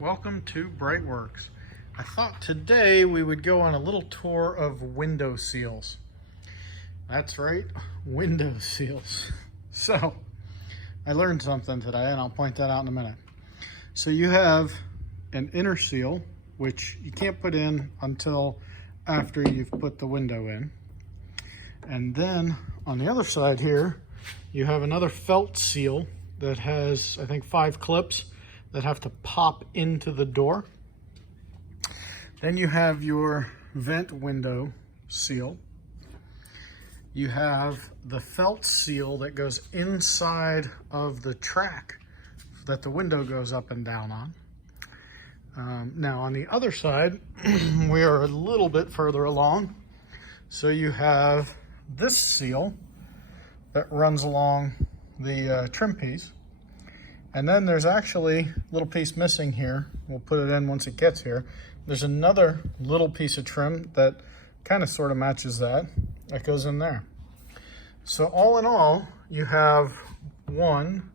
Welcome to BreitWerks. I thought today we would go on a little tour of window seals. That's right, window seals. So, I learned something today and I'll point that out in a minute. So you have an inner seal, which you can't put in until after you've put the window in. And then on the other side here, you have another felt seal that has, I think, 5 clips that have to pop into the door. Then you have your vent window seal. You have the felt seal that goes inside of the track that the window goes up and down on. Now on the other side, we are a little bit further along. So you have this seal that runs along the trim piece. And then there's actually a little piece missing here. We'll put it in once it gets here. There's another little piece of trim that kind of sort of matches that goes in there. So all in all, you have 1,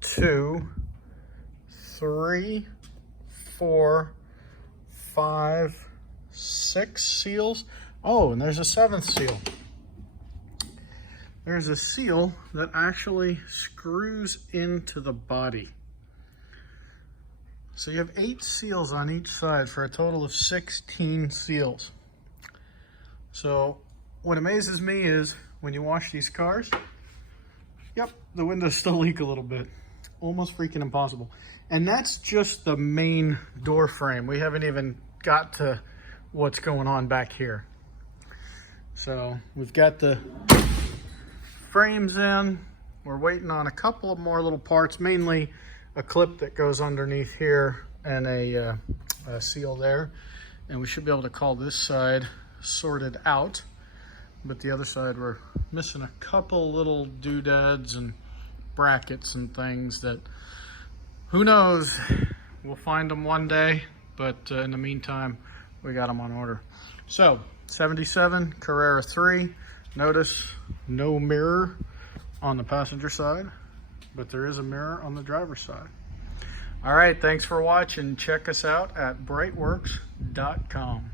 2, 3, 4, 5, 6 seals. Oh, and there's a 7th seal. There's a seal that actually screws into the body. So you have 8 seals on each side for a total of 16 seals. So what amazes me is when you wash these cars, yep, the windows still leak a little bit. Almost freaking impossible. And that's just the main door frame. We haven't even got to what's going on back here. So we've got the frames in. We're waiting on a couple of more little parts, mainly a clip that goes underneath here and a seal there. And we should be able to call this side sorted out. But the other side, we're missing a couple little doodads and brackets and things that, who knows, we'll find them one day. But in the meantime, we got them on order. So, 77 Carrera 3. Notice no mirror on the passenger side, but there is a mirror on the driver's side. All right, thanks for watching. Check us out at breitwerks.com.